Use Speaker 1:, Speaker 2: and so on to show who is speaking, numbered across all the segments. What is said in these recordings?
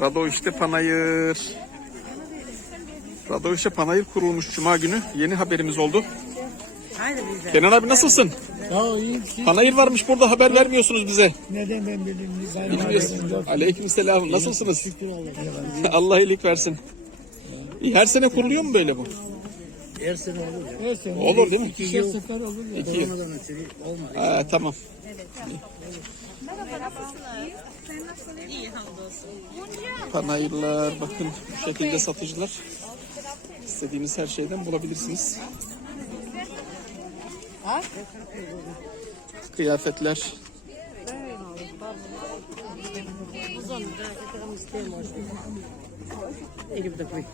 Speaker 1: Rado işte Panayır. Rado işte Panayır kurulmuş Cuma günü. Yeni haberimiz oldu. Kenan abi nasılsın?
Speaker 2: Ya iyi ki
Speaker 1: Panayır varmış burada haber vermiyorsunuz bize.
Speaker 2: neden ben sen
Speaker 1: Bilmiyorsun. Aleyküm selam. Nasılsınız? Allah iyilik versin. İyi, Her sene kuruluyor mu böyle bu?
Speaker 2: Her sene olur. Her sene
Speaker 1: Olur değil mi?
Speaker 2: İkişer sefer olur ya.
Speaker 1: İki yıl. Ha, tamam. Panayırlar bakın bu şekilde satıcılar. İstediğiniz her şeyden bulabilirsiniz. Kıyafetler.
Speaker 3: Elimde koy.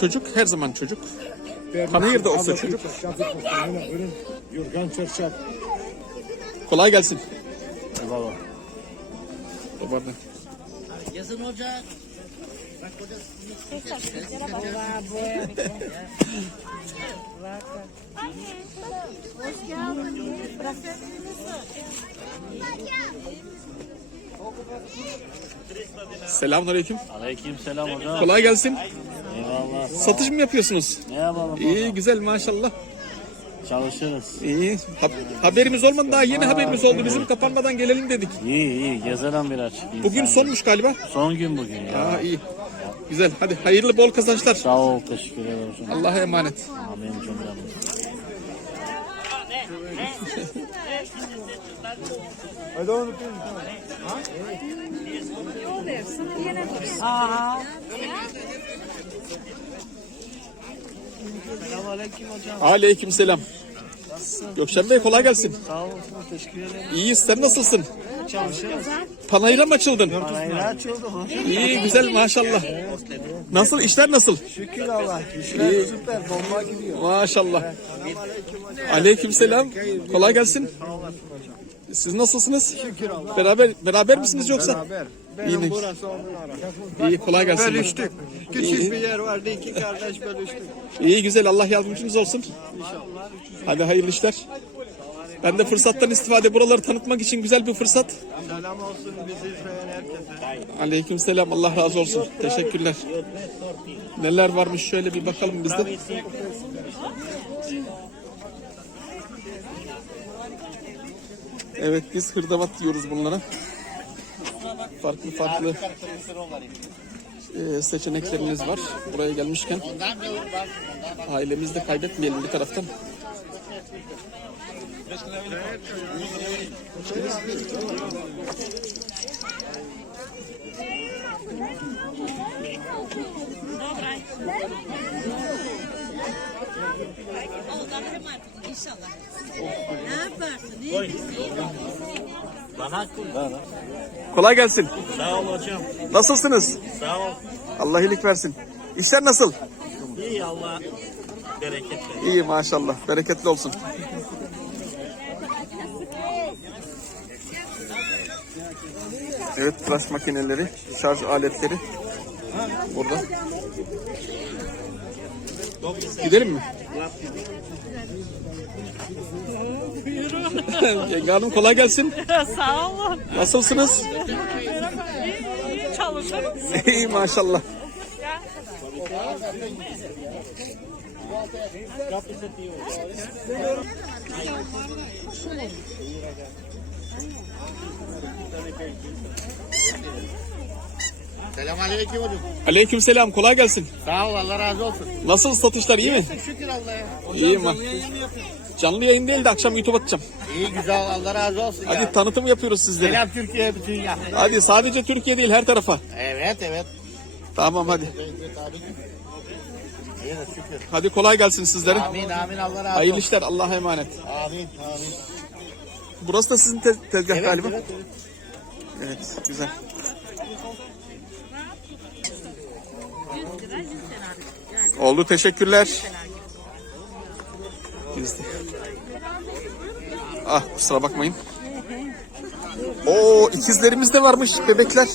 Speaker 1: Çocuk her zaman çocuk. Panayır'da olsa çocuk.
Speaker 2: Yorgan çarşaf.
Speaker 1: Kolay gelsin.
Speaker 2: Eyvallah.
Speaker 1: Babaanne.
Speaker 3: Yazın hoca.
Speaker 1: Selamünaleyküm.
Speaker 4: Aleyküm selam hocam.
Speaker 1: Kolay gelsin.
Speaker 4: Eyvallah.
Speaker 1: Satış mı yapıyorsunuz?
Speaker 4: Ne yapalım?
Speaker 1: İyi güzel maşallah.
Speaker 4: Çalışırız.
Speaker 1: İyi. Ha- haberimiz olmadı daha yeni haberimiz oldu. Bizim kapanmadan gelelim dedik.
Speaker 4: İyi iyi gezelim biraz. İnsan-
Speaker 1: Bugün sonmuş galiba.
Speaker 4: Son gün bugün ya.
Speaker 1: Aa iyi. Güzel. Hadi hayırlı bol kazançlar.
Speaker 4: Sağ ol teşekkür ederim.
Speaker 1: Allah'a emanet.
Speaker 4: Amin cümlemiz.
Speaker 1: Aleyküm selam. Gökşen Bey kolay gelsin.
Speaker 4: Sağ olsun teşekkür ederim.
Speaker 1: İyi sen nasılsın?
Speaker 4: Çalışırız.
Speaker 1: Panayır'a mı açıldın?
Speaker 4: Parayla açıldı?
Speaker 1: İyi güzel maşallah. Nasıl işler nasıl?
Speaker 4: Şükür Allah. İşler süper. Bomba gidiyor.
Speaker 1: Maşallah. Aleyküm selam. Kolay gelsin. Siz nasılsınız?
Speaker 2: Şükür Allah.
Speaker 1: Beraber beraber misiniz yoksa?
Speaker 2: Beraber.
Speaker 1: İyi, ne-
Speaker 2: Benim burası onun ara.
Speaker 1: İyi kolay gelsin.
Speaker 2: Bölüştük. Küçük
Speaker 1: İyi.
Speaker 2: bir yer vardı. iki kardeş bölüştük.
Speaker 1: İyi güzel Allah yardımcınız olsun. Hadi hayırlı işler. Ben de fırsattan istifade buraları tanıtmak için güzel bir fırsat.
Speaker 2: Selam olsun bizi izleyen herkese.
Speaker 1: Aleyküm selam Allah razı olsun. Teşekkürler. Neler varmış şöyle bir bakalım biz de. Evet biz hırdavat diyoruz bunlara. Farklı farklı e, seçeneklerimiz var. Buraya gelmişken ailemizi de kaybetmeyelim bir taraftan.
Speaker 3: İnşallah. Ne yaparsın?
Speaker 1: Kolay gelsin.
Speaker 4: Sağ ol hocam.
Speaker 1: Nasılsınız?
Speaker 4: Sağ ol.
Speaker 1: Allah iyilik versin. İşler nasıl?
Speaker 4: İyi Allah bereket versin.
Speaker 1: İyi maşallah. Bereketli olsun. Evet tıraş makineleri, şarj aletleri burada. Gidelim mi? Yenge Hanım kolay gelsin.
Speaker 5: Sağ olun.
Speaker 1: Nasılsınız?
Speaker 5: İyi, iyi çalışırız.
Speaker 1: İyi maşallah.
Speaker 2: Selamünaleyküm hocam.
Speaker 1: Aleyküm selam kolay gelsin.
Speaker 2: Sağ ol Allah razı olsun.
Speaker 1: Nasıl satışlar iyi mi?
Speaker 2: Şükür Allah'a.
Speaker 1: İyi mi? Canlı yayın değil de akşam YouTube atacağım.
Speaker 2: İyi güzel Allah razı olsun
Speaker 1: Hadi tanıtım yapıyoruz sizlere.
Speaker 2: Selam Türkiye bütün ya.
Speaker 1: Hadi sadece Türkiye değil her tarafa.
Speaker 2: Evet evet.
Speaker 1: Tamam hadi.
Speaker 2: De şükür.
Speaker 1: Hadi kolay gelsin sizlere.
Speaker 2: Amin amin Allah razı
Speaker 1: Hayırlı
Speaker 2: olsun.
Speaker 1: işler Allah'a emanet.
Speaker 2: Amin amin.
Speaker 1: Burası da sizin te- tezgah
Speaker 2: Evet,
Speaker 1: galiba.
Speaker 2: evet, evet.
Speaker 1: Evet güzel. Oldu teşekkürler. Gizli. Ah kusura bakmayın. Oo ikizlerimiz de varmış bebekler.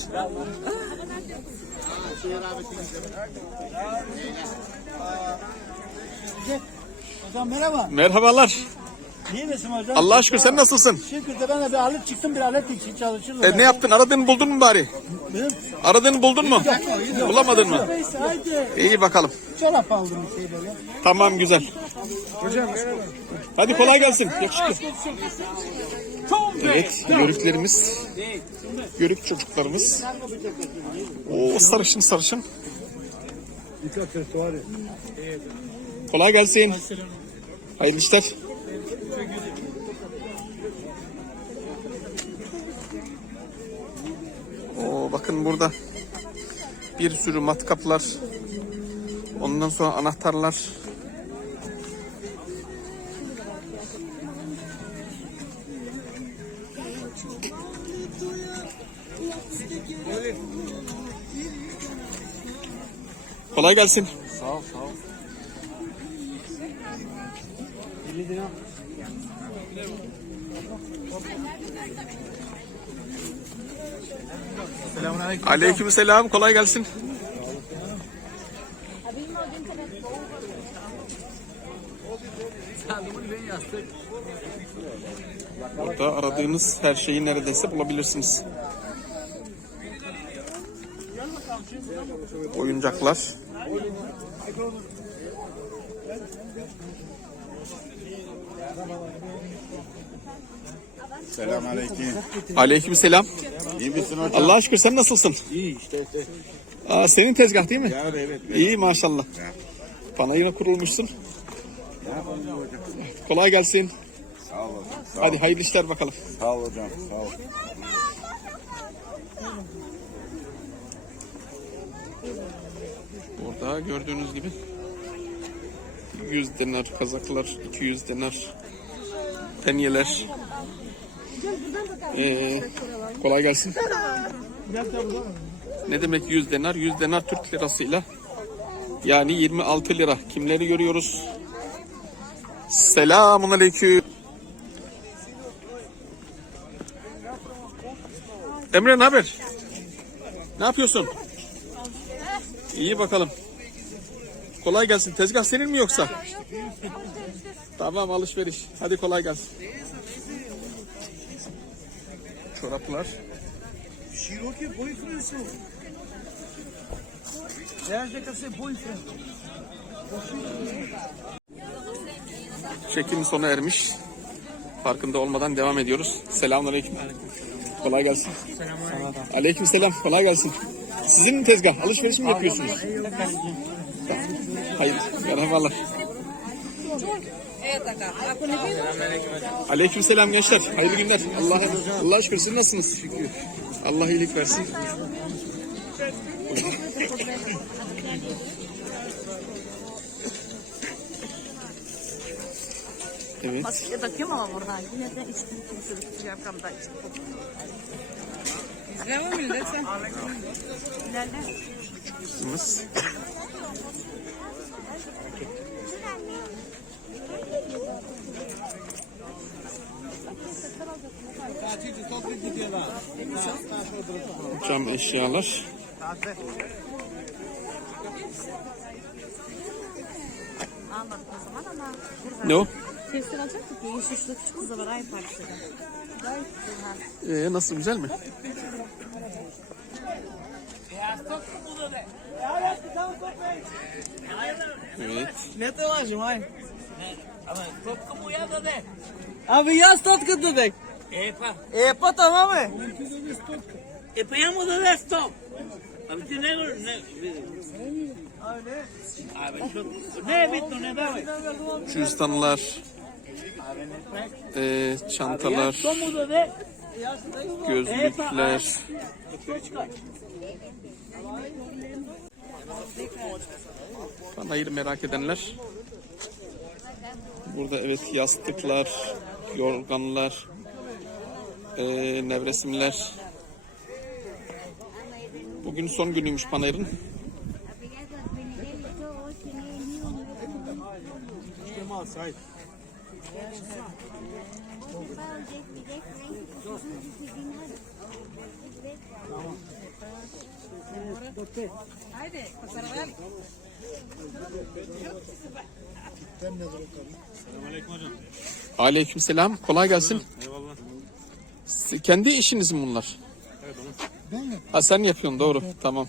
Speaker 2: Hocam merhaba.
Speaker 1: Merhabalar.
Speaker 2: İyi misin hocam?
Speaker 1: Allah'a şükür sen nasılsın?
Speaker 2: Şükür de ben de bir alet çıktım bir alet için çalışırım.
Speaker 1: E, ne yaptın? Aradığını buldun mu bari? Aradığını buldun mu? Bulamadın mı?
Speaker 2: Neyse haydi.
Speaker 1: İyi bakalım.
Speaker 2: Çorap aldım bir şey böyle.
Speaker 1: Tamam güzel. Hadi kolay gelsin. Yakışıklı. Evet, yörüklerimiz. Yörük çocuklarımız. Oo sarışın sarışın. Kolay gelsin. Hayırlı işler. Oo bakın burada bir sürü matkaplar. Ondan sonra anahtarlar. Kolay gelsin.
Speaker 2: Sağ ol sağ ol. 50 lira. Selamünaleyküm.
Speaker 1: Aleykümselam. Kolay gelsin. Burada aradığınız her şeyi neredeyse bulabilirsiniz. Oyuncaklar.
Speaker 6: Selamünaleyküm.
Speaker 1: Aleykümselam.
Speaker 6: İyi misin hocam?
Speaker 1: Allah'a şükür sen nasılsın?
Speaker 6: İyi işte işte.
Speaker 1: Aa, senin tezgah değil mi?
Speaker 6: Ya evet. evet.
Speaker 1: İyi maşallah. Bana yine kurulmuşsun.
Speaker 6: Yapalım hocam?
Speaker 1: Kolay gelsin.
Speaker 6: Sağ ol hocam. Sağ
Speaker 1: Hadi
Speaker 6: ol.
Speaker 1: hayırlı işler bakalım.
Speaker 6: Sağ ol hocam. Sağ ol.
Speaker 1: Burada gördüğünüz gibi 100 denar kazaklar, 200 denar penyeler. Ee, kolay gelsin. Ne demek 100 denar? 100 denar Türk lirasıyla yani 26 lira. Kimleri görüyoruz? Selamun aleyküm. Emre ne haber? Ne yapıyorsun? İyi bakalım. Kolay gelsin. Tezgah senin mi yoksa? Tamam alışveriş. Hadi kolay gelsin. Çoraplar. Çekim sona ermiş. Farkında olmadan devam ediyoruz. Selamünaleyküm. Kolay gelsin. Aleyküm selam. Kolay gelsin. Sizin mi tezgah? Alışveriş mi yapıyorsunuz? Hayır. Merhabalar. Aleyküm selam gençler. Hayırlı günler. Allah Allah şükür siz nasılsınız? Allah iyilik versin. Evet.
Speaker 5: Maske takıyorum ama buradan. Yine de içtim kimse yakamda içtim. İzleme millet sen. İlerle.
Speaker 1: Cam eşyalar.
Speaker 5: Almadık o zaman ama.
Speaker 1: Ne o?
Speaker 5: Kestir alacaktık. Yeşil şurada küçük kız da var. Aynı güzel.
Speaker 1: Ee, nasıl güzel mi? Evet.
Speaker 2: Ne dolaşım ay? Abi yaz tot kıtlık.
Speaker 4: Epa.
Speaker 2: Epa tamam mı?
Speaker 4: Epa ya mı da stop? Abi ti ne ne? Abi şu ne bitti ne da?
Speaker 1: Cüzdanlar. Ee, çantalar. Gözlükler. Panayır merak edenler. Burada evet yastıklar, yorganlar, eee nevresimler. Bugün son günüymüş panayırın. Aleykümselam. Kolay gelsin. Eyvallah. Kendi işiniz mi bunlar? Evet Ha sen yapıyorsun doğru. Tamam.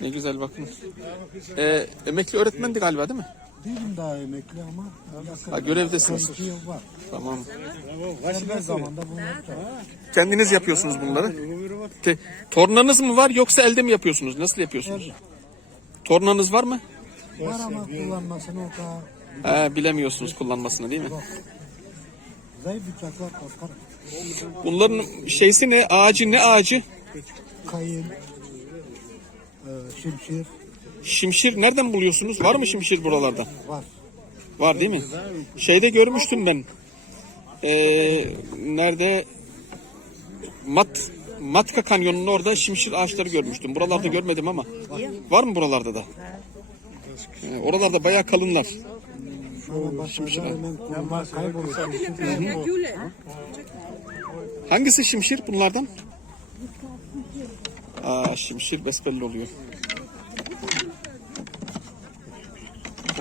Speaker 1: Ne güzel bakın. Ee, emekli öğretmendi galiba değil mi?
Speaker 7: Değilim daha emekli ama yakın.
Speaker 1: Ha, görevdesiniz.
Speaker 7: İki yıl var.
Speaker 1: Tamam.
Speaker 7: Her zamanda bunu yapacağım.
Speaker 1: Kendiniz yapıyorsunuz bunları. Te- tornanız mı var yoksa elde mi yapıyorsunuz? Nasıl yapıyorsunuz? Tornanız var mı?
Speaker 7: Var ama kullanmasını o kadar
Speaker 1: Ha, bilemiyorsunuz kullanmasını değil mi?
Speaker 7: zayıf bıçaklar korkarım.
Speaker 1: Bunların şeysi ne? Ağacı ne ağacı?
Speaker 7: Kayın, e, şimşir
Speaker 1: Şimşir nereden buluyorsunuz? Var mı şimşir buralarda?
Speaker 7: var.
Speaker 1: Var değil mi? Şeyde görmüştüm ben. Ee, nerede? Mat Matka Kanyonu'nun orada şimşir ağaçları görmüştüm. Buralarda görmedim ama. Var mı buralarda da? Ee, oralarda bayağı kalınlar.
Speaker 7: Kayboluyor.
Speaker 1: Hangisi şimşir bunlardan? Aa, şimşir besbelli oluyor.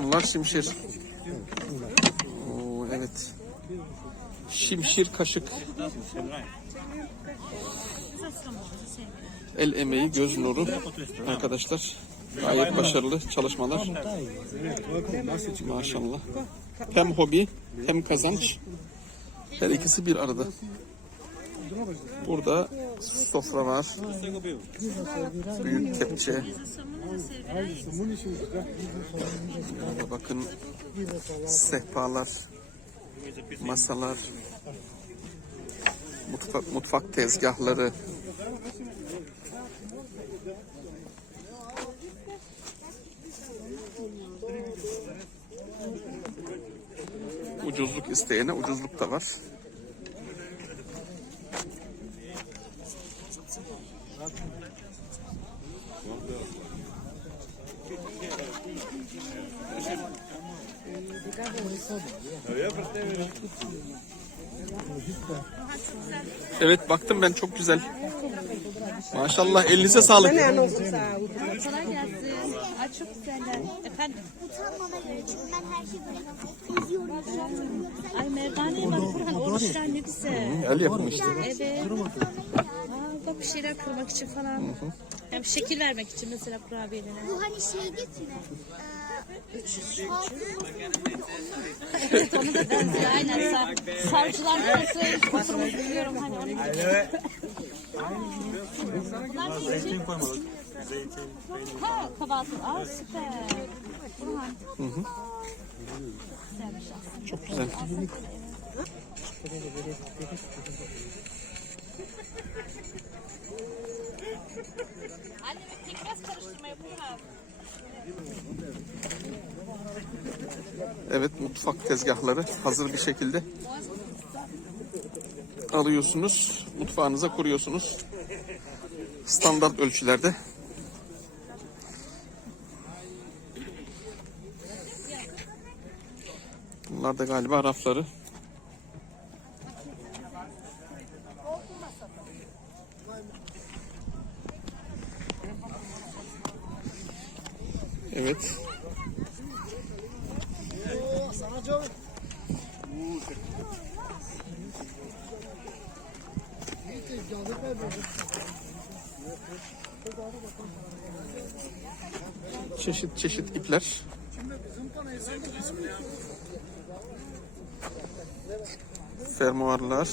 Speaker 1: Bunlar şimşir. Oo, evet. Şimşir kaşık. El emeği, göz nuru arkadaşlar. Gayet başarılı çalışmalar. Maşallah. Hem hobi hem kazanç. Her ikisi bir arada. Burada sofra var. Büyük kepçe. Burada bakın sehpalar, masalar, mutfak, mutfak tezgahları. Ucuzluk isteyene ucuzluk da var. Evet baktım ben çok güzel. Maşallah elinize sağlık.
Speaker 5: Kolay gelsin. Ay çok güzeller. Efendim?
Speaker 8: Ben her şeyi böyle geziyorum.
Speaker 5: Ay merdaneye bak Burhan oruçlar ne güzel.
Speaker 1: El yapımı işte.
Speaker 5: Evet. Aa, bak bir şeyler kırmak için falan. Hem şekil vermek için mesela kurabiyelere.
Speaker 8: Bu hani şey gitme.
Speaker 5: Evet onu da benziyor aynen. Sav, savcılar arası oturmuş biliyorum hani onu. Ha kahvaltı. Aa süper. Güzelmiş aslında.
Speaker 1: Çok güzel.
Speaker 5: Anne pekmez karıştırma yapıyor abi.
Speaker 1: Evet mutfak tezgahları hazır bir şekilde alıyorsunuz. Mutfağınıza kuruyorsunuz. Standart ölçülerde. Bunlar da galiba rafları. Evet. İpler. Fermuarlar.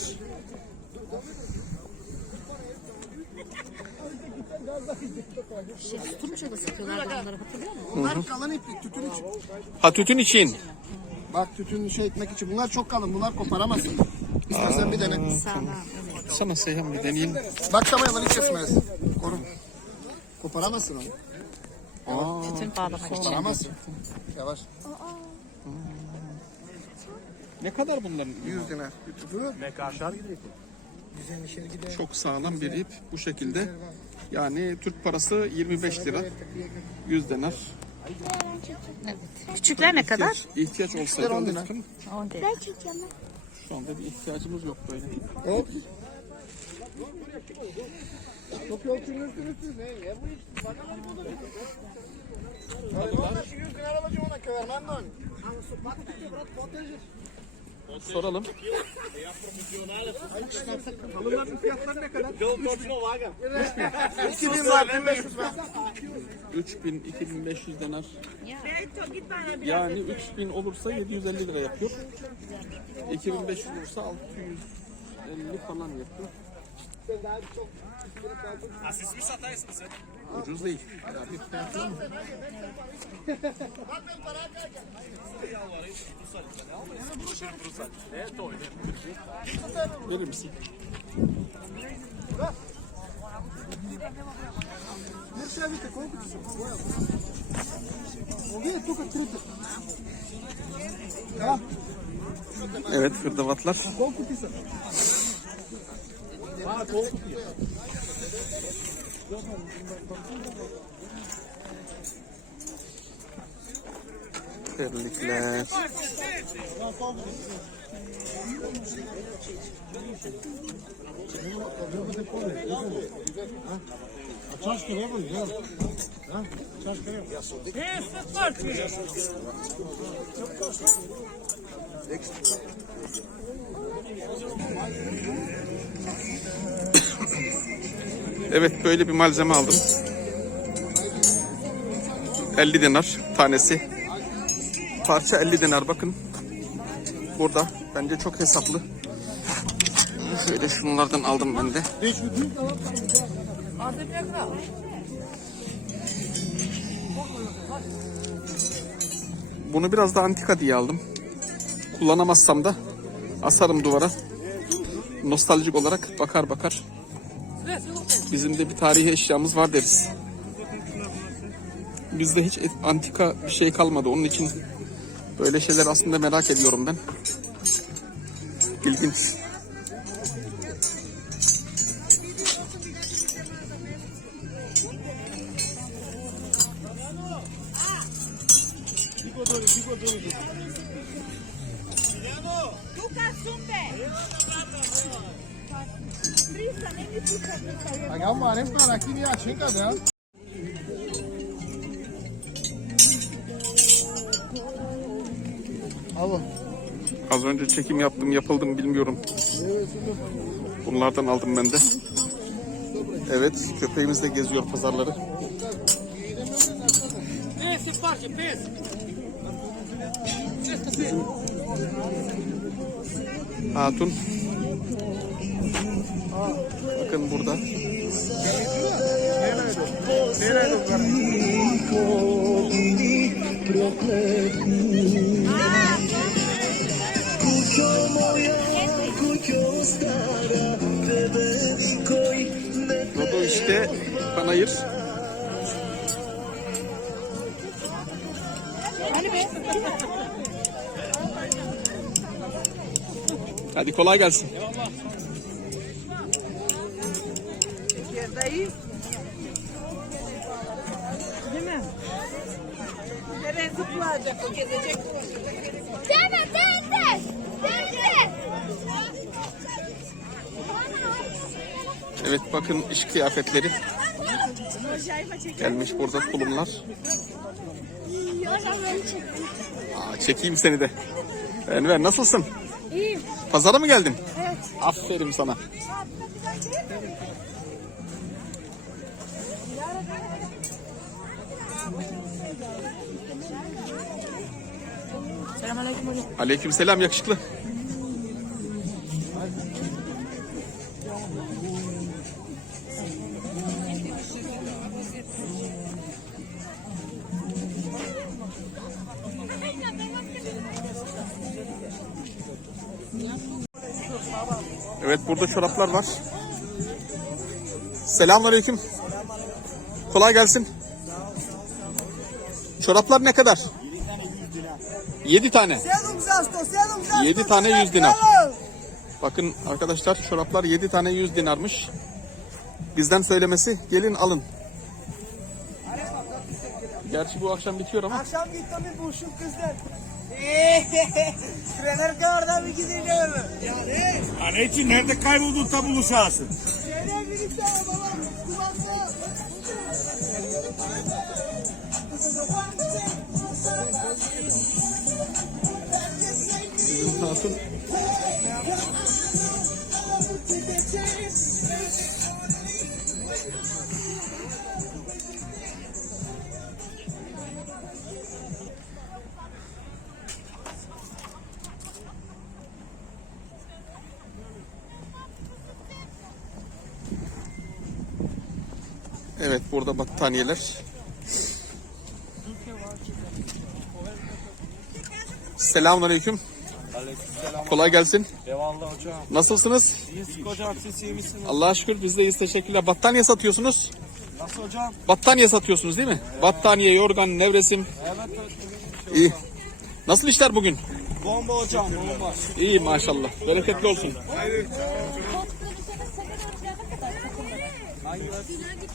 Speaker 5: Şey, tutmuş da sıkıyorlardı onları hatırlıyor musun?
Speaker 9: Bunlar kalın iplik tütün için.
Speaker 1: Ha tütün için.
Speaker 9: Bak tütün şey etmek için. Bunlar çok kalın. Bunlar koparamazsın. İstersen bir dene.
Speaker 1: Sana Seyhan bir deneyelim.
Speaker 9: Bak şamayalar hiç kesmez. Koru. Koparamazsın onu.
Speaker 5: Tütün bağlamak için.
Speaker 9: Koparamazsın. Yavaş.
Speaker 1: Ne kadar bunların?
Speaker 9: 100 dinar. Bir tütün.
Speaker 1: Çok sağlam bir ip bu şekilde. Yani Türk parası 25 lira. 100 denar.
Speaker 5: Küçükler ne kadar?
Speaker 1: İhtiyaç olsaydı alırdık ama
Speaker 5: On değil.
Speaker 8: Ben çekeceğim ben.
Speaker 1: şu anda bir ihtiyacımız yok böyle.
Speaker 9: Evet. Çok yol sürürsünüz ne? Ya bu iş bakalım bu da. Bana 100 lira alacağım ona kadar ben de onu.
Speaker 1: Soralım.
Speaker 9: Bunların fiyatları ne kadar? 2000 var 1500 var.
Speaker 1: 3000 2500 denar. Yani 3000 olursa 750 lira yapıyor. 2500 olursa 650 falan yapıyor. Ucuz değil. Bayağı bir fiyatı var. Verir misin?
Speaker 9: Мършавите, колкото са. Вие тук крите. Да,
Speaker 1: Evet hırdavatlar.
Speaker 9: колко ти са? А, колко ти е?
Speaker 1: Terlikler.
Speaker 7: Чашка не бъде, да. Да? Чашка не
Speaker 1: Evet böyle bir malzeme aldım. 50 dinar tanesi. Parça 50 dinar bakın. Burada bence çok hesaplı. Şöyle şunlardan aldım ben de. Bunu biraz da antika diye aldım. Kullanamazsam da asarım duvara. Nostaljik olarak bakar bakar. Bizim de bir tarihi eşyamız var deriz. Bizde hiç antika bir şey kalmadı. Onun için böyle şeyler aslında merak ediyorum ben. İlginç.
Speaker 9: Agam var hem para aqui e a chinca dela. Alın.
Speaker 1: Az önce çekim yaptım, yapıldım bilmiyorum. Bunlardan aldım ben de. Evet, köpeğimiz de geziyor pazarları.
Speaker 4: Pese,
Speaker 1: Hatun. Bakın burada. Rodo işte panayır. Hadi kolay gelsin.
Speaker 8: Deme, deme, deme.
Speaker 1: Evet bakın iş kıyafetleri. Gelmiş burada tulumlar. Aa, çekeyim seni de. Enver nasılsın? Pazara mı geldin?
Speaker 8: Evet.
Speaker 1: Aferin sana. Aleykümselam yakışıklı. Burada çoraplar var. Selamünaleyküm. Kolay gelsin. Çoraplar ne kadar? 7 tane. 7 tane 100 dinar. Bakın arkadaşlar çoraplar 7 tane 100 dinarmış. Bizden söylemesi gelin alın. Gerçi bu akşam bitiyor ama.
Speaker 2: Akşam gittim bir buluşum kızlar. Trener orada bir gideyim mi? Ya ne?
Speaker 6: Hani için nerede kayboldun tam buluşarsın?
Speaker 2: Trener birlikte baba. Kulakta.
Speaker 1: Bizim burada battaniyeler. Selamünaleyküm. Kolay gelsin.
Speaker 2: Eyvallah hocam.
Speaker 1: Nasılsınız?
Speaker 2: İyiyiz hocam siz iyi misiniz?
Speaker 1: Allah'a şükür biz de iyiyiz. Teşekkürler. Battaniye satıyorsunuz.
Speaker 2: Nasıl hocam?
Speaker 1: Battaniye satıyorsunuz değil mi? Battaniye, yorgan, nevresim.
Speaker 2: Evet
Speaker 1: İyi. Nasıl işler bugün?
Speaker 2: Bomba hocam bomba.
Speaker 1: İyi maşallah. Bereketli olsun.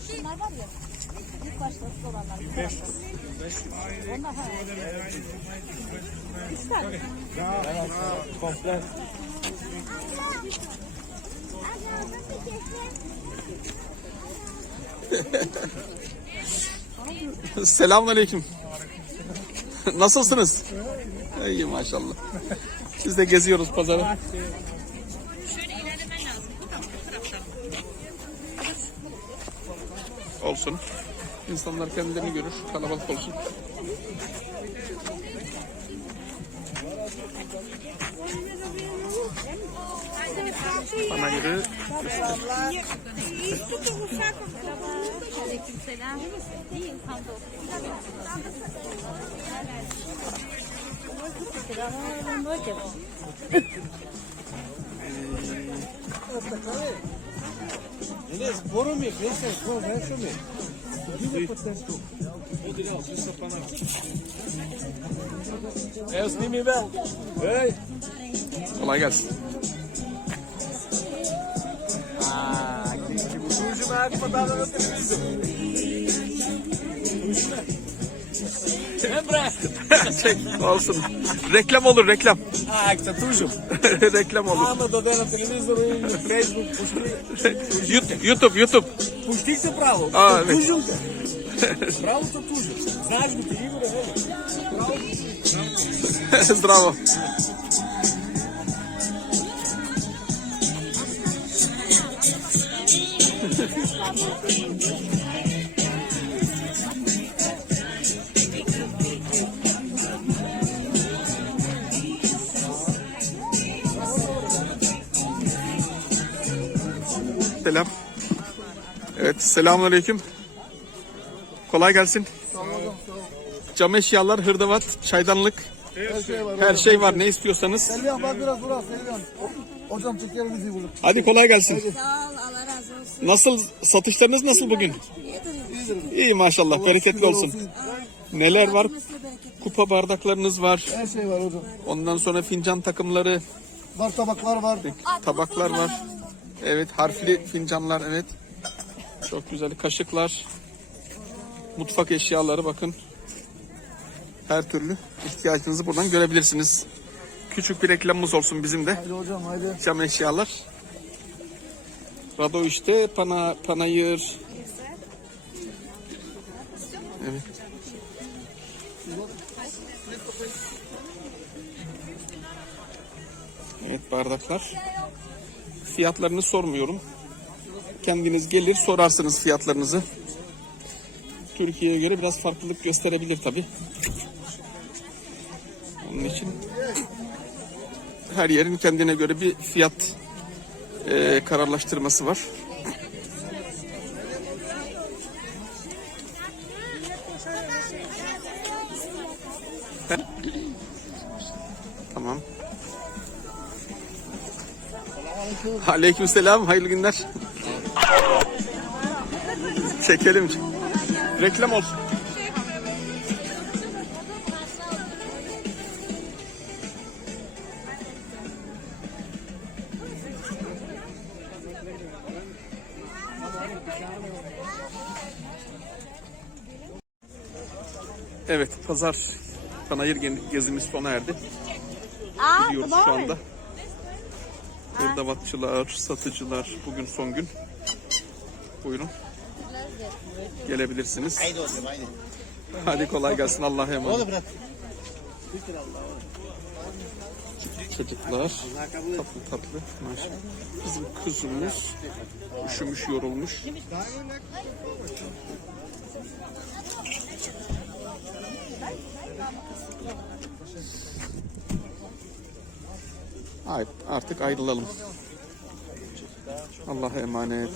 Speaker 5: Şunlar var ya. İlk başta.
Speaker 2: Komple.
Speaker 1: Selamünaleyküm. Nasılsınız? İyi maşallah. Biz de geziyoruz pazarı. Olsun. İnsanlar kendilerini görür, kalabalık olsun. Panayırı
Speaker 5: Aleykümselam. İyiyim hamdolsun.
Speaker 2: Sporo mi, vese, ko, vese mi. Evo snimi be. Ej.
Speaker 1: kolay gelsin.
Speaker 2: Aa, ki bu sucu me ako dala na televizor. Emre.
Speaker 1: Çek, olsun. Reklam olur reklam.
Speaker 2: Ah, que tujo.
Speaker 1: reklam olur.
Speaker 2: Ah, mas dodé na televisor, Facebook, pusti.
Speaker 1: YouTube, YouTube, YouTube.
Speaker 2: Pusti se pravo.
Speaker 1: А, не.
Speaker 2: Tužo. Pravo to tužo. Znaš mi ti Igor, ne?
Speaker 1: Selam. Evet, selamünaleyküm. Kolay gelsin. Cam eşyalar, hırdavat, çaydanlık,
Speaker 9: Her şey var.
Speaker 1: her şey var. Ne istiyorsanız.
Speaker 9: Selvihan bak biraz burası Selvihan. Hocam bizi burada.
Speaker 1: Hadi kolay gelsin.
Speaker 5: Sağ ol Allah razı olsun.
Speaker 1: Nasıl satışlarınız nasıl bugün? İyi maşallah. Bereketli olsun. Neler var? Kupa bardaklarınız var.
Speaker 9: Her şey var hocam.
Speaker 1: Ondan sonra fincan takımları,
Speaker 9: Bar tabaklar var.
Speaker 1: tabaklar var. Evet, harfli fincanlar evet. Çok güzel kaşıklar. Mutfak eşyaları bakın. Her türlü ihtiyacınızı buradan görebilirsiniz. Küçük bir reklamımız olsun bizim de.
Speaker 9: Haydi hocam haydi.
Speaker 1: Cam eşyalar. Rado işte, pana, panayır. Evet. Evet bardaklar. Fiyatlarını sormuyorum. Kendiniz gelir sorarsınız fiyatlarınızı. Türkiye'ye göre biraz farklılık gösterebilir tabi. Onun için her yerin kendine göre bir fiyat e, kararlaştırması var. Aleykümselam, hayırlı günler. Çekelim. Reklam olsun. Evet pazar panayır ge- gezimiz sona erdi.
Speaker 5: Aa,
Speaker 1: Gidiyoruz şu anda. Hırdavatçılar, satıcılar bugün son gün. Buyurun. Gelebilirsiniz.
Speaker 9: Haydi oğlum haydi.
Speaker 1: Hadi kolay gelsin Allah'a emanet.
Speaker 9: Oğlum bırak.
Speaker 1: Çocuklar tatlı tatlı maşallah. Bizim kızımız üşümüş yorulmuş. Artık ayrılalım. Allah'a emanet.